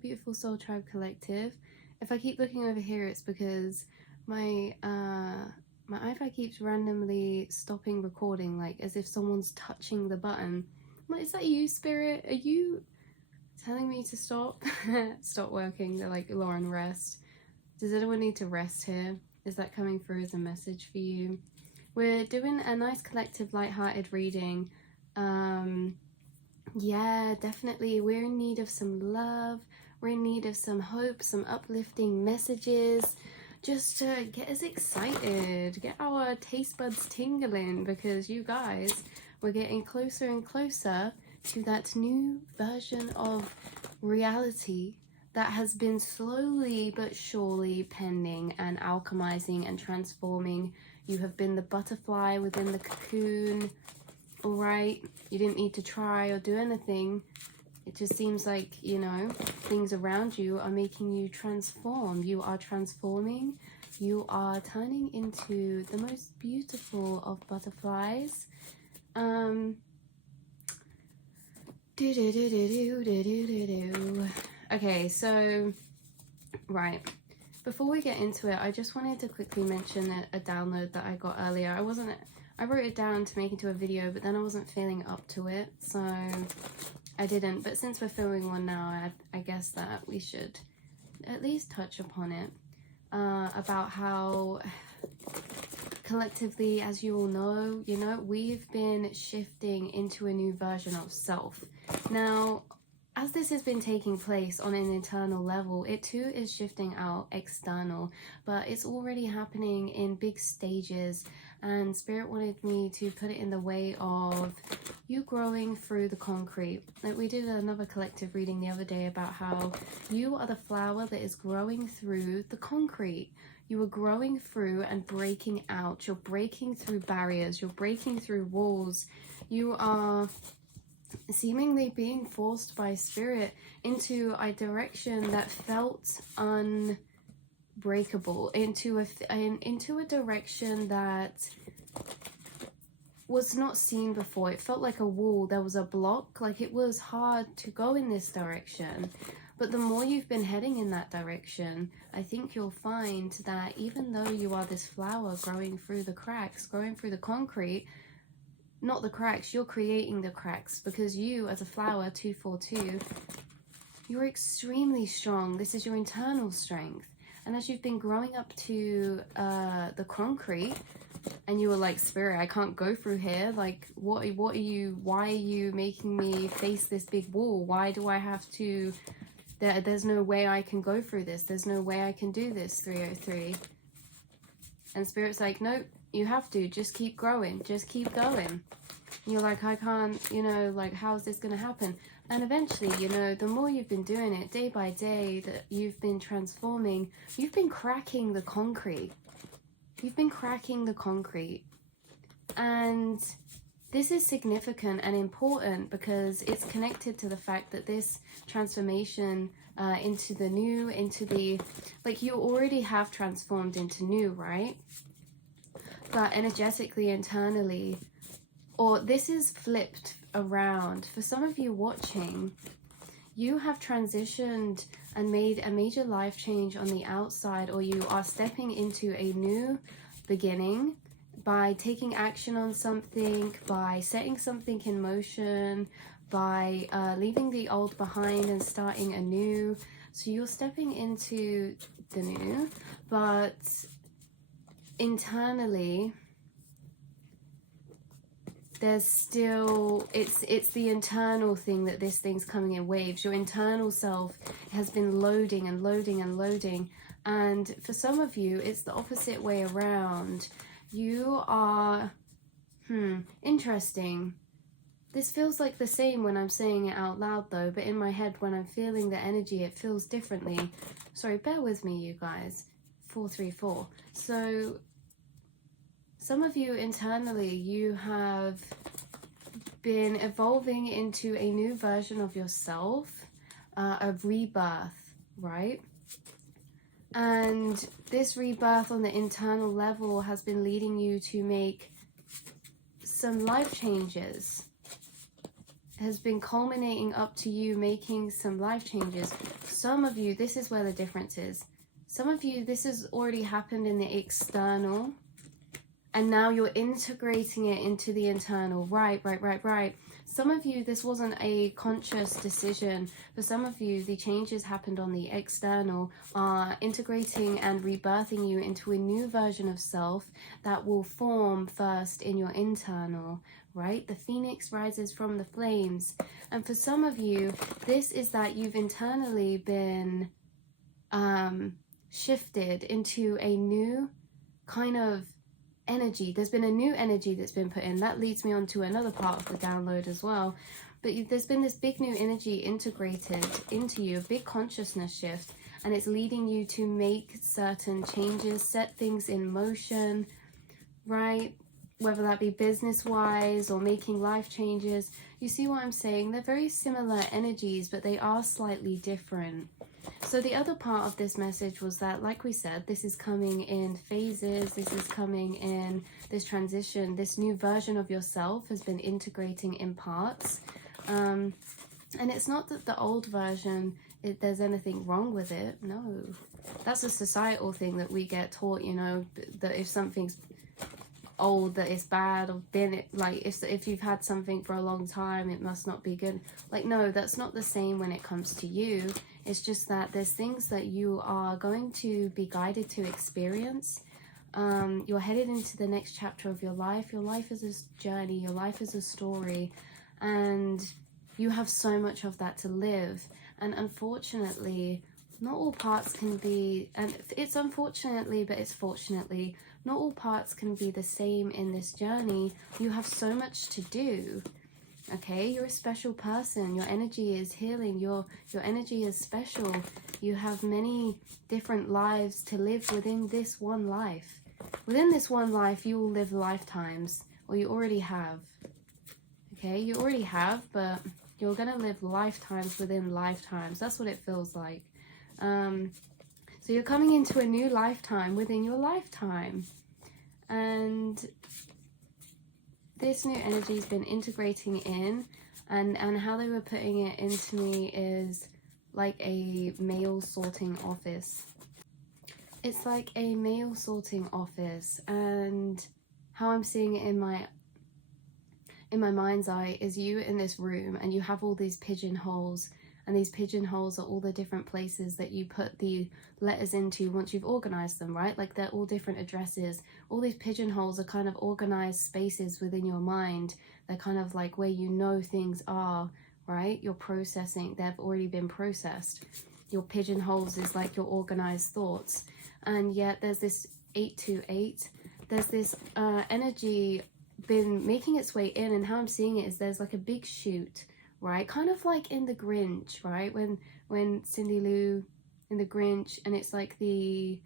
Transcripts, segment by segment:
beautiful Soul Tribe Collective. If I keep looking over here, it's because my my iPad keeps randomly stopping recording, like as if someone's touching the button. I'm like, is that you, Spirit? Are you telling me to stop? Stop working? They're like, Lauren, rest. Does anyone need to rest here? Is that coming through as a message for you? We're doing a nice collective light-hearted reading. Yeah, definitely. We're in need of some love. We're in need of some hope, some uplifting messages, just to get us excited, get our taste buds tingling, because you guys, we're getting closer and closer to that new version of reality that has been slowly but surely pending and alchemizing and transforming. You have been the butterfly within the cocoon. All right, you didn't need to try or do anything. It just seems like, you know, things around you are making you transform. You are transforming. You are turning into the most beautiful of butterflies. Okay, so, right. Before we get into it, I just wanted to quickly mention a download that I got earlier. I wrote it down to make into a video, but then I wasn't feeling up to it, so I didn't. But since we're filming one now, I guess that we should at least touch upon it, about how collectively, as you all know, we've been shifting into a new version of self. Now, as this has been taking place on an internal level, it too is shifting out external, but it's already happening in big stages, and Spirit wanted me to put it in the way of you growing through the concrete. Like, we did another collective reading the other day about how you are the flower that is growing through the concrete. You are growing through and breaking out. You're breaking through barriers. You're breaking through walls. You are seemingly being forced by Spirit into a direction that felt unbreakable, into a direction that was not seen before. It felt like a wall. There was a block, like it was hard to go in this direction. But the more you've been heading in that direction, I think you'll find that even though you are this flower growing through the cracks, growing through the concrete, not the cracks, you're creating the cracks, because you, as a flower, 242, you're extremely strong. This is your internal strength. And as you've been growing up to the concrete, and you were like, Spirit, I can't go through here. Like, why are you making me face this big wall? Why do I have to, there's no way I can go through this. There's no way I can do this, 303. And Spirit's like, nope, you have to. Just keep growing. Just keep going. And you're like, I can't, like, how's this going to happen? And eventually, the more you've been doing it, day by day, that you've been transforming, you've been cracking the concrete. You've been cracking the concrete. And this is significant and important because it's connected to the fact that this transformation into the new, like, you already have transformed into new, right? But energetically, internally, or this is flipped around. For some of you watching, you have transitioned and made a major life change on the outside, or you are stepping into a new beginning by taking action on something, by setting something in motion, by leaving the old behind and starting anew. So you're stepping into the new, but internally, there's still, it's the internal thing that this thing's coming in waves. Your internal self has been loading and loading and loading. And for some of you, it's the opposite way around. You are, interesting. This feels like the same when I'm saying it out loud though, but in my head, when I'm feeling the energy, it feels differently. Sorry, bear with me, you guys. 434. So some of you internally, you have been evolving into a new version of yourself, a rebirth, right? And this rebirth on the internal level has been leading you to make some life changes. has been culminating up to you making some life changes. Some of you, this is where the difference is. Some of you, this has already happened in the external, and now you're integrating it into the internal. Right. Some of you, this wasn't a conscious decision. For some of you, the changes happened on the external, are integrating and rebirthing you into a new version of self that will form first in your internal, right? The phoenix rises from the flames. And for some of you, this is that you've internally been shifted into a new kind of energy. There's been a new energy that's been put in. That leads me on to another part of the download as well. But there's been this big new energy integrated into you, a big consciousness shift, and it's leading you to make certain changes, set things in motion, right? Whether that be business-wise or making life changes. You see what I'm saying? They're very similar energies, but they are slightly different. So the other part of this message was that, like we said, this is coming in phases. This is coming in this transition. This new version of yourself has been integrating in parts. And it's not that the old version, there's anything wrong with it. No. That's a societal thing that we get taught, you know, that if something's old, that it's bad, or been like if you've had something for a long time, it must not be good. Like, no, that's not the same when it comes to you. It's just that there's things that you are going to be guided to experience. You're headed into the next chapter of your life. Your life is a journey, your life is a story, and you have so much of that to live. And unfortunately, not all parts can be, and it's unfortunately, but it's fortunately, not all parts can be the same in this journey. You have so much to do. Okay, you're a special person. Your energy is healing. Your energy is special. You have many different lives to live within this one life. Within this one life, you will live lifetimes, or you already have. Okay, you already have, but you're gonna live lifetimes within lifetimes. That's what it feels like. So you're coming into a new lifetime within your lifetime, and this new energy has been integrating in, and how they were putting it into me is like a mail sorting office. It's like a mail sorting office, and how I'm seeing it in my mind's eye is you in this room, and you have all these pigeonholes, and these pigeonholes are all the different places that you put the letters into once you've organized them, right? Like, they're all different addresses. All these pigeonholes are kind of organized spaces within your mind. They're kind of like where you know things are, right? You're processing, they've already been processed. Your pigeonholes is like your organized thoughts. And yet there's this 828, there's this energy been making its way in, and how I'm seeing it is there's like a big chute, right? Kind of like in The Grinch, right? When Cindy Lou in The Grinch, and it's like the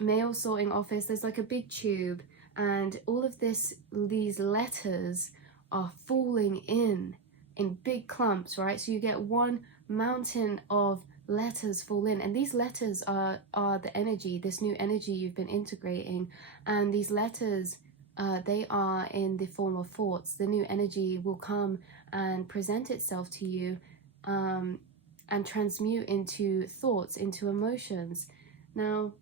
mail sorting office, there's like a big tube, and all of these letters are falling in big clumps, right? So you get one mountain of letters fall in, and these letters are the energy, this new energy you've been integrating, and these letters, they are in the form of thoughts. The new energy will come and present itself to you, and transmute into thoughts, into emotions. Now,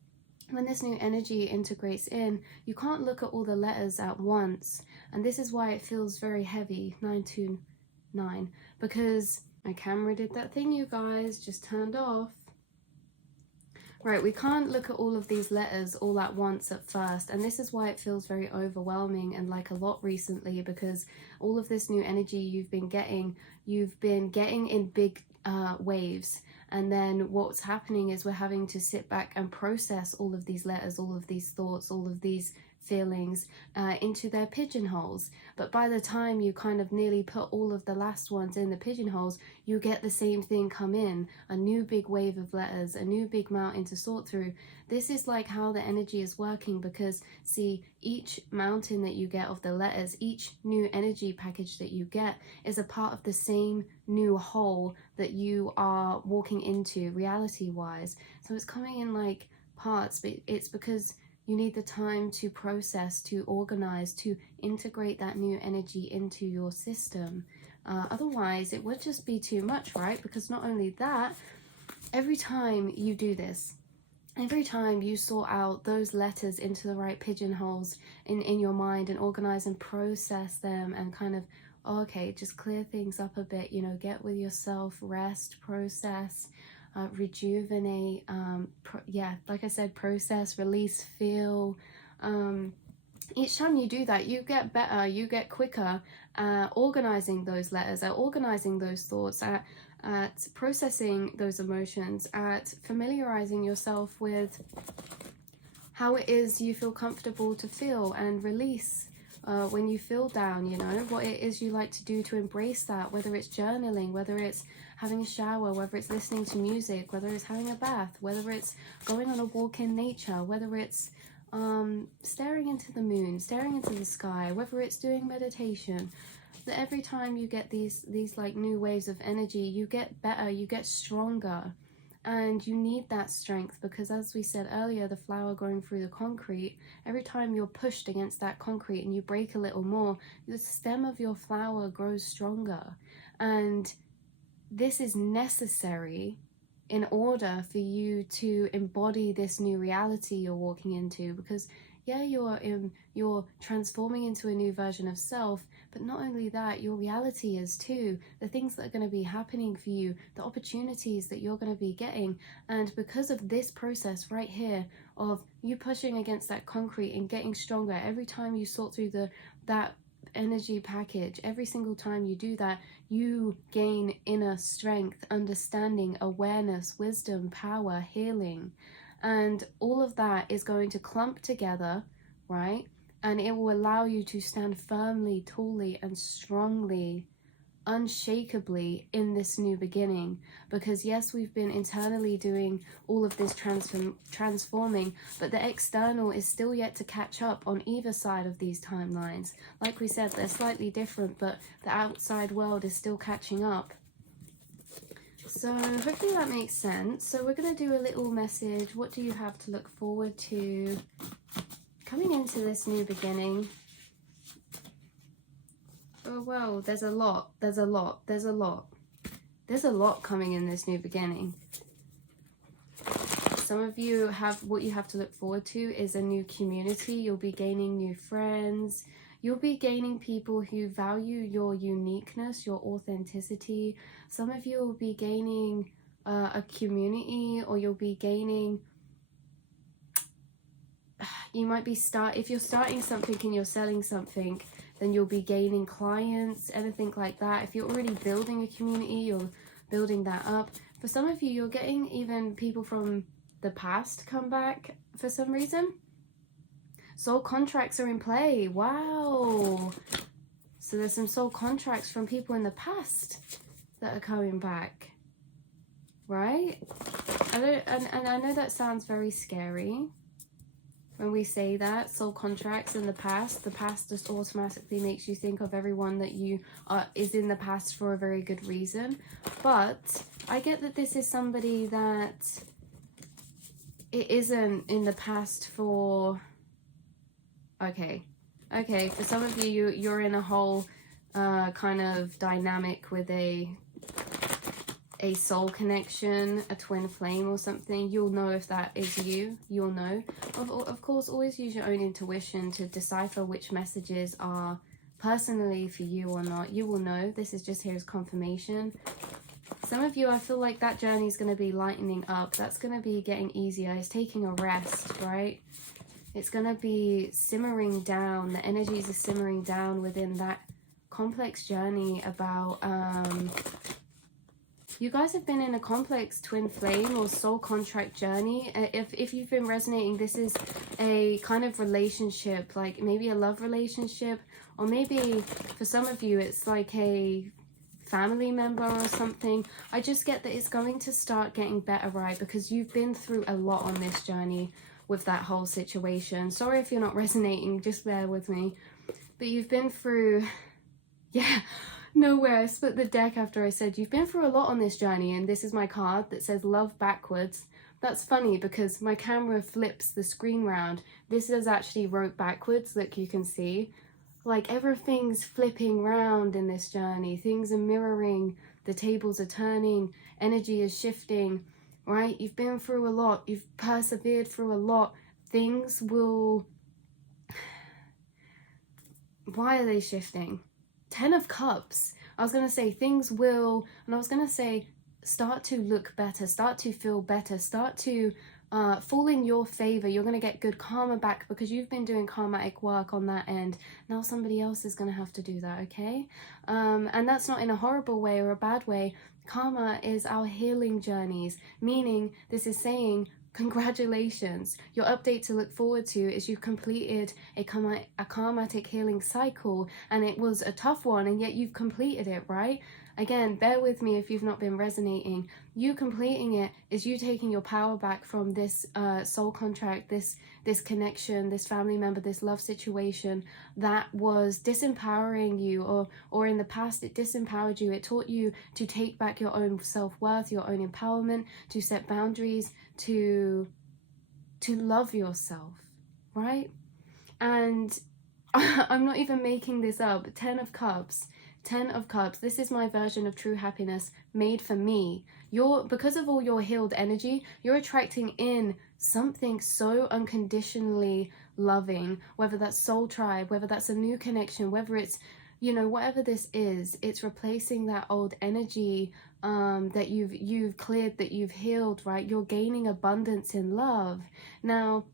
when this new energy integrates in, you can't look at all the letters at once, and this is why it feels very heavy. 929, because my camera did that thing, you guys, just turned off. Right, we can't look at all of these letters all at once at first, and this is why it feels very overwhelming and like a lot recently, because all of this new energy you've been getting in big waves, and then what's happening is we're having to sit back and process all of these letters, all of these thoughts, all of these feelings into their pigeonholes. But by the time you kind of nearly put all of the last ones in the pigeonholes, you get the same thing come in, a new big wave of letters, a new big mountain to sort through. This is like how the energy is working, because see, each mountain that you get of the letters, each new energy package that you get is a part of the same new whole that you are walking into reality wise. So it's coming in like parts, but it's because You need the time to process, to organize, to integrate that new energy into your system. Otherwise, it would just be too much, right? Because not only that, every time you do this, every time you sort out those letters into the right pigeonholes in your mind and organize and process them and kind of, okay, just clear things up a bit, you know, get with yourself, rest, process, rejuvenate, like I said, process, release, feel. Each time you do that, you get better, you get quicker at organizing those letters, at organizing those thoughts, at processing those emotions, at familiarizing yourself with how it is you feel comfortable to feel and release when you feel down, you know, what it is you like to do to embrace that, whether it's journaling, whether it's having a shower, whether it's listening to music, whether it's having a bath, whether it's going on a walk in nature, whether it's staring into the moon, staring into the sky, whether it's doing meditation. That every time you get these like new waves of energy, you get better, you get stronger, and you need that strength because, as we said earlier, the flower growing through the concrete, every time you're pushed against that concrete and you break a little more, the stem of your flower grows stronger. And this is necessary in order for you to embody this new reality you're walking into, because yeah, you're transforming into a new version of self, but not only that, your reality is too. The things that are going to be happening for you, the opportunities that you're going to be getting. And because of this process right here of you pushing against that concrete and getting stronger every time you sort through that energy package, every single time you do that, you gain inner strength, understanding, awareness, wisdom, power, healing. And all of that is going to clump together, right? And it will allow you to stand firmly, tallly, and strongly, unshakably in this new beginning. Because yes, we've been internally doing all of this transforming, but the external is still yet to catch up on either side of these timelines. Like we said, they're slightly different, but the outside world is still catching up. So hopefully that makes sense. So we're going to do a little message. What do you have to look forward to coming into this new beginning? Oh, well, there's a lot coming in this new beginning. Some of you have, what you have to look forward to is a new community. You'll be gaining new friends. You'll be gaining people who value your uniqueness, your authenticity. Some of you will be gaining a community, or you'll be gaining, you might be if you're starting something and you're selling something, then you'll be gaining clients, anything like that. If you're already building a community, you're building that up. For some of you, you're getting even people from the past come back for some reason. Soul contracts are in play. Wow. So there's some soul contracts from people in the past that are coming back, right? And I know that sounds very scary when we say that, soul contracts in the past. The past just automatically makes you think of everyone that you is in the past for a very good reason. But I get that this is somebody that it isn't in the past for. Okay, for some of you, you're in a whole kind of dynamic with a soul connection, a twin flame or something. You'll know if that is you. You'll know. Of course, always use your own intuition to decipher which messages are personally for you or not. You will know. This is just here as confirmation. Some of you, I feel like that journey is going to be lightening up. That's going to be getting easier. It's taking a rest, right? It's going to be simmering down. The energies are simmering down within that complex journey about... you guys have been in a complex twin flame or soul contract journey. If you've been resonating, this is a kind of relationship, like maybe a love relationship, or maybe for some of you, it's like a family member or something. I just get that it's going to start getting better, right? Because you've been through a lot on this journey with that whole situation. Sorry if you're not resonating, just bear with me. But you've been through, yeah, nowhere. I split the deck after I said you've been through a lot on this journey, and this is my card that says love backwards. That's funny because my camera flips the screen round. This is actually wrote backwards, look, you can see. Like everything's flipping round in this journey. Things are mirroring, the tables are turning, energy is shifting, right? You've been through a lot, you've persevered through a lot. Things will... Why are they shifting? 10 of Cups. I was going to say things will, and I was going to say start to look better, start to feel better, start to fall in your favor. You're going to get good karma back because you've been doing karmatic work on that end. Now somebody else is going to have to do that, okay? And that's not in a horrible way or a bad way. Karma is our healing journeys, meaning this is saying congratulations. Your update to look forward to is you've completed a karmatic healing cycle, and it was a tough one, and yet you've completed it, right? Again, bear with me if you've not been resonating. You completing it is you taking your power back from this soul contract, this connection, this family member, this love situation that was disempowering you, or in the past it disempowered you. It taught you to take back your own self-worth, your own empowerment, to set boundaries, to love yourself, right? And I'm not even making this up. 10 of Cups. 10 of Cups. This is my version of true happiness made for me. Because of all your healed energy, you're attracting in something so unconditionally loving, whether that's soul tribe, whether that's a new connection, whether it's, you know, whatever this is, it's replacing that old energy that you've cleared, that you've healed, right? You're gaining abundance in love. Now,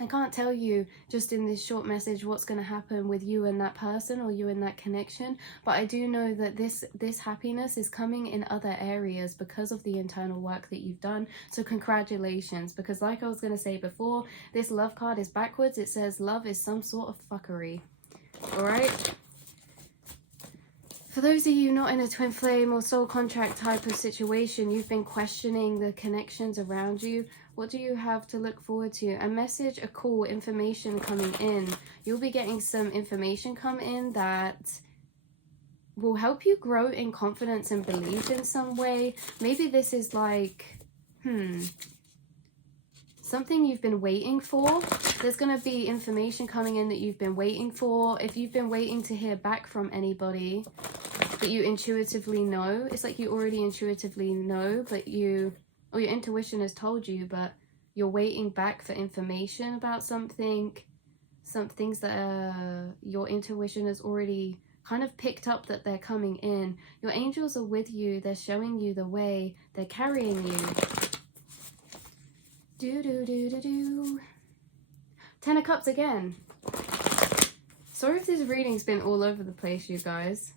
I can't tell you just in this short message what's going to happen with you and that person or you and that connection, but I do know that this happiness is coming in other areas because of the internal work that you've done. So congratulations, because like I was going to say before, this love card is backwards. It says love is some sort of fuckery. All right. For those of you not in a twin flame or soul contract type of situation, you've been questioning the connections around you. What do you have to look forward to? A message, a call, information coming in. You'll be getting some information come in that will help you grow in confidence and belief in some way. Maybe this is like, something you've been waiting for. There's going to be information coming in that you've been waiting for. If you've been waiting to hear back from anybody, but you intuitively know, it's like you already intuitively know, but or your intuition has told you, but you're waiting back for information about something, some things that your intuition has already kind of picked up that they're coming in. Your angels are with you. They're showing you the way. They're carrying you. Do. 10 of Cups again. Sorry if this reading's been all over the place, you guys.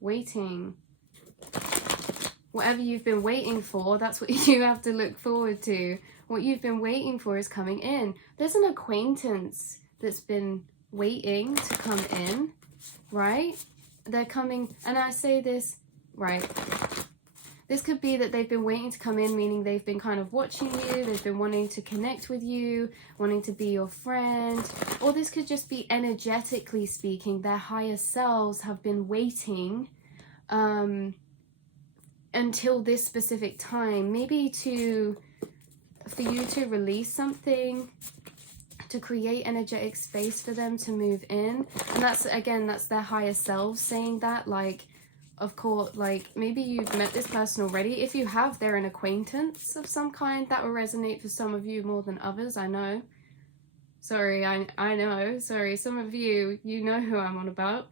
Waiting. Whatever you've been waiting for, that's what you have to look forward to. What you've been waiting for is coming in. There's an acquaintance that's been waiting to come in, right? They're coming, and I say this, right? This could be that they've been waiting to come in, meaning they've been kind of watching you, they've been wanting to connect with you, wanting to be your friend, or this could just be energetically speaking, their higher selves have been waiting until this specific time, maybe for you to release something, to create energetic space for them to move in. And that's, again, that's their higher selves saying that, like, of course, like maybe you've met this person already. If you have, they're an acquaintance of some kind. That will resonate for some of you more than others, I know. Sorry, I know. Sorry, some of you, you know who I'm on about.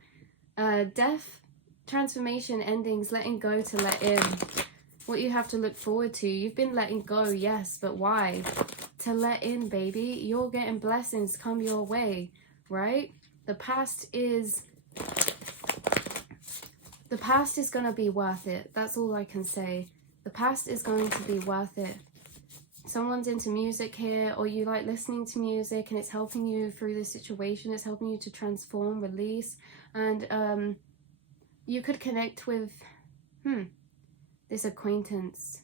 Death, transformation, endings, letting go to let in. What you have to look forward to. You've been letting go, yes, but why? To let in, baby. You're getting blessings come your way, right? The past is going to be worth it. That's all I can say. The past is going to be worth it. Someone's into music here, or you like listening to music and it's helping you through this situation. It's helping you to transform, release. And you could connect with this acquaintance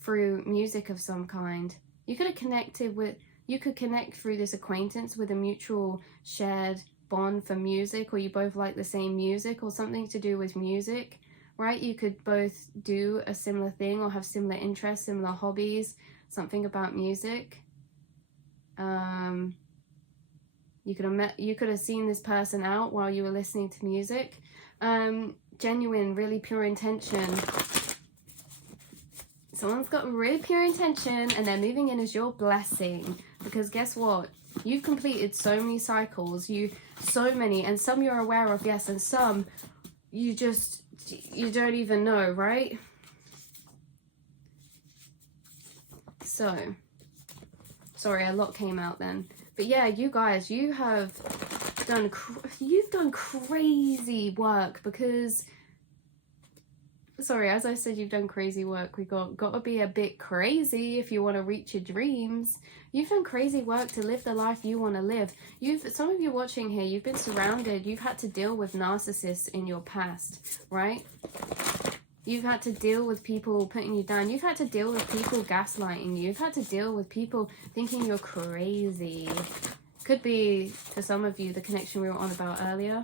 through music of some kind. You could connect through this acquaintance with a mutual shared bond for music, or you both like the same music or something to do with music, right? You could both do a similar thing or have similar interests, similar hobbies, something about music. You could have seen this person out while you were listening to music. Genuine, really pure intention. Someone's got really pure intention and they're moving in as your blessing. Because guess what? You've completed so many cycles. So many. And some you're aware of, yes. And some you don't even know, right? So, sorry, a lot came out then. But yeah, you guys, you've done crazy work because, sorry, as I said, you've done crazy work. We got to be a bit crazy if you want to reach your dreams. You've done crazy work to live the life you want to live. Some of you watching here, you've been surrounded. You've had to deal with narcissists in your past, right? You've had to deal with people putting you down. You've had to deal with people gaslighting you. You've had to deal with people thinking you're crazy. Could be, for some of you, the connection we were on about earlier.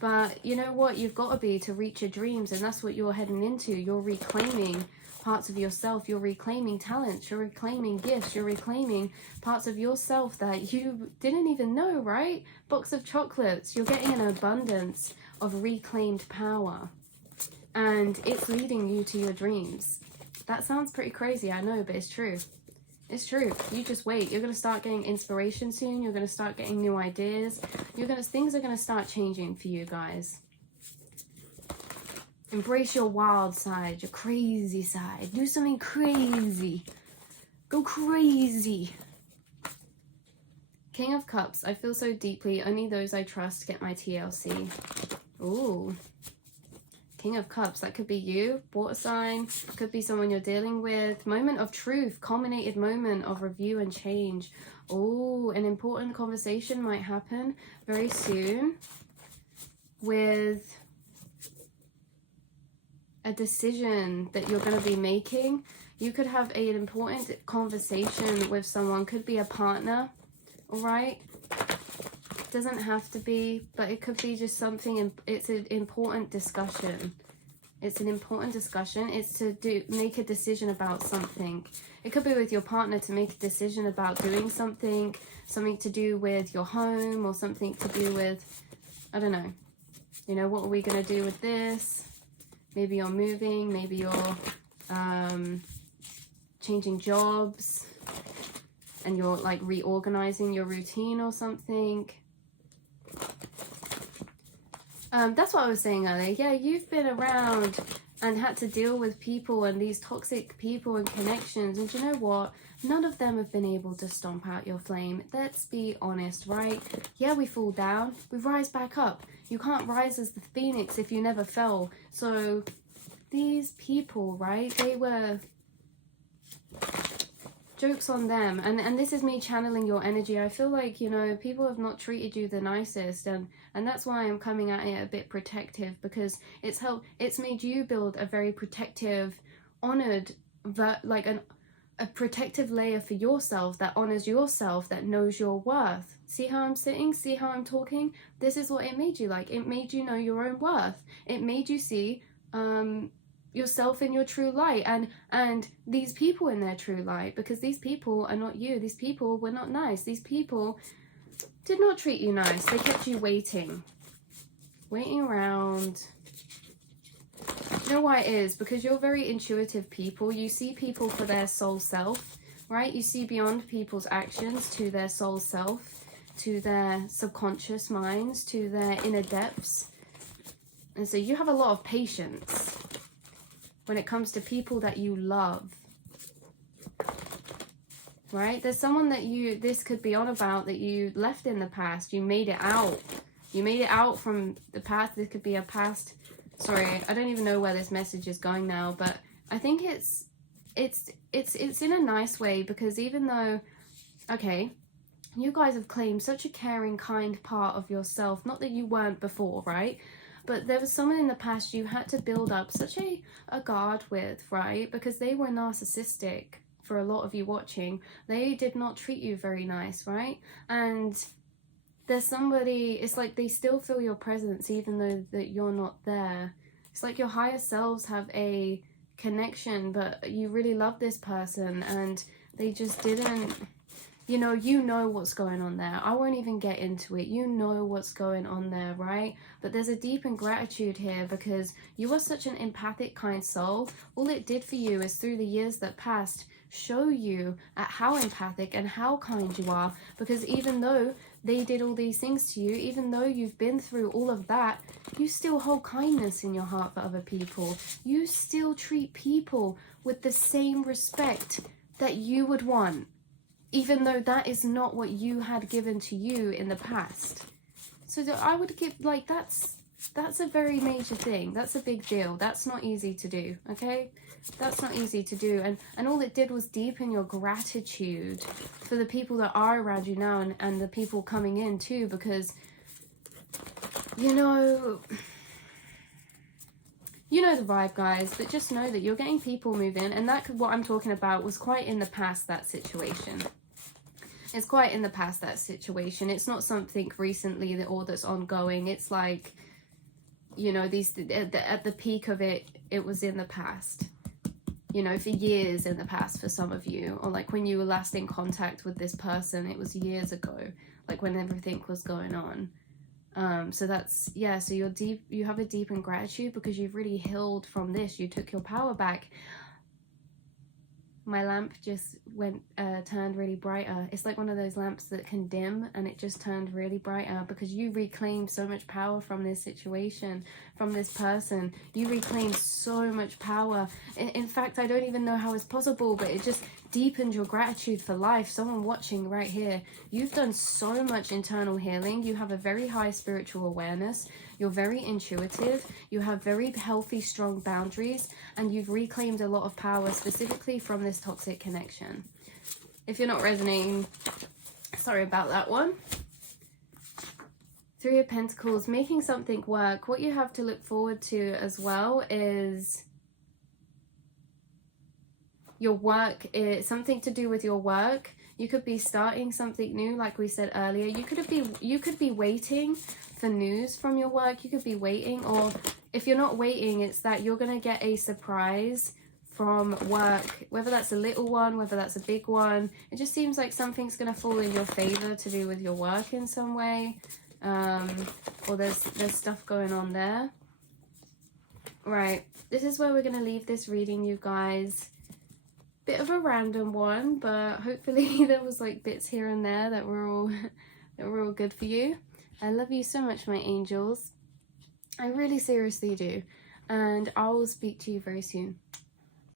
But you know what? You've got to be to reach your dreams, and that's what you're heading into. You're reclaiming parts of yourself. You're reclaiming talents. You're reclaiming gifts. You're reclaiming parts of yourself that you didn't even know, right? Box of chocolates. You're getting an abundance of reclaimed power. And it's leading you to your dreams. That sounds pretty crazy, I know, but it's true. It's true. You just wait. You're going to start getting inspiration soon. You're going to start getting new ideas. Things are going to start changing for you guys. Embrace your wild side, your crazy side. Do something crazy. Go crazy. King of Cups. I feel so deeply. Only those I trust get my TLC. Ooh. King of Cups, that could be you, water sign, could be someone you're dealing with. Moment of truth, culminated moment of review and change. Oh, an important conversation might happen very soon with a decision that you're going to be making. You could have an important conversation with someone, could be a partner, all right? Doesn't have to be, but it could be just something. It's an important discussion. It's an important discussion. It's to make a decision about something. It could be with your partner to make a decision about doing something to do with your home, or something to do with, I don't know, you know, what are we going to do with this? Maybe you're moving, maybe you're changing jobs and you're like reorganizing your routine or something. That's what I was saying earlier. Yeah, you've been around and had to deal with people and these toxic people and connections. And you know what? None of them have been able to stomp out your flame. Let's be honest, right? Yeah, we fall down. We rise back up. You can't rise as the phoenix if you never fell. So these people, right? They were... Joke's on them. And this is me channeling your energy. I feel like, you know, people have not treated you the nicest, and that's why I'm coming at it a bit protective, because it's made you build a very protective, honored, a protective layer for yourself that honors yourself, that knows your worth. See how I'm sitting? See how I'm talking? This is what it made you like. It made you know your own worth. It made you see yourself in your true light, and these people in their true light, because these people are not you. These people were not nice. These people did not treat you nice. They kept you waiting around. You know why it is? Because you're very intuitive people. You see people for their soul self, right? You see beyond people's actions to their soul self, to their subconscious minds, to their inner depths. And so you have a lot of patience when it comes to people that you love, right? There's someone that this could be on about, that you left in the past. You made it out. You made it out from the past. This could be a past. Sorry, I don't even know where this message is going now, but I think it's in a nice way, because even though, okay, you guys have claimed such a caring, kind part of yourself, not that you weren't before, right? But there was someone in the past you had to build up such a guard with, right? Because they were narcissistic. For a lot of you watching, they did not treat you very nice, right? And there's somebody, it's like they still feel your presence even though that you're not there. It's like your higher selves have a connection, but you really love this person and they just didn't, you know what's going on there. I won't even get into it. You know what's going on there, right? But there's a deep ingratitude here because you are such an empathic, kind soul. All it did for you is through the years that passed, show you at how empathic and how kind you are, because even though they did all these things to you, even though you've been through all of that, you still hold kindness in your heart for other people. You still treat people with the same respect that you would want, even though that is not what you had given to you in the past. So I would give, like, that's a very major thing. That's a big deal. That's not easy to do, okay? That's not easy to do. And all it did was deepen your gratitude for the people that are around you now, and the people coming in too, because, you know the vibe, guys, but just know that you're getting people move in, and that, what I'm talking about, was quite in the past, that situation. It's quite in the past, that situation. It's not something recently or that's ongoing. It's like, you know, these at the peak of it, it was in the past. You know, for years in the past for some of you, or like when you were last in contact with this person, it was years ago, like when everything was going on. So that's, yeah, so you have a deep ingratitude because you've really healed from this. You took your power back. My lamp just turned really brighter. It's like one of those lamps that can dim, and it just turned really brighter because you reclaimed so much power from this situation, from this person. You reclaimed so much power. In fact, I don't even know how it's possible, but it just deepened your gratitude for life. Someone watching right here, you've done so much internal healing. You have a very high spiritual awareness. You're very intuitive. You have very healthy, strong boundaries, and you've reclaimed a lot of power specifically from this toxic connection. If you're not resonating, sorry about that one. Three of Pentacles, making something work. What you have to look forward to as well is your work. Is something to do with your work. You could be starting something new, like we said earlier. You could be waiting for news from your work. You could be waiting, or if you're not waiting, it's that you're gonna get a surprise from work, whether that's a little one, whether that's a big one. It just seems like something's gonna fall in your favor to do with your work in some way, or there's stuff going on there. Right, this is where we're gonna leave this reading, you guys. Bit of a random one, but hopefully there was like bits here and there that were all good for you. I love you so much, my angels. I really seriously do, and I will speak to you very soon.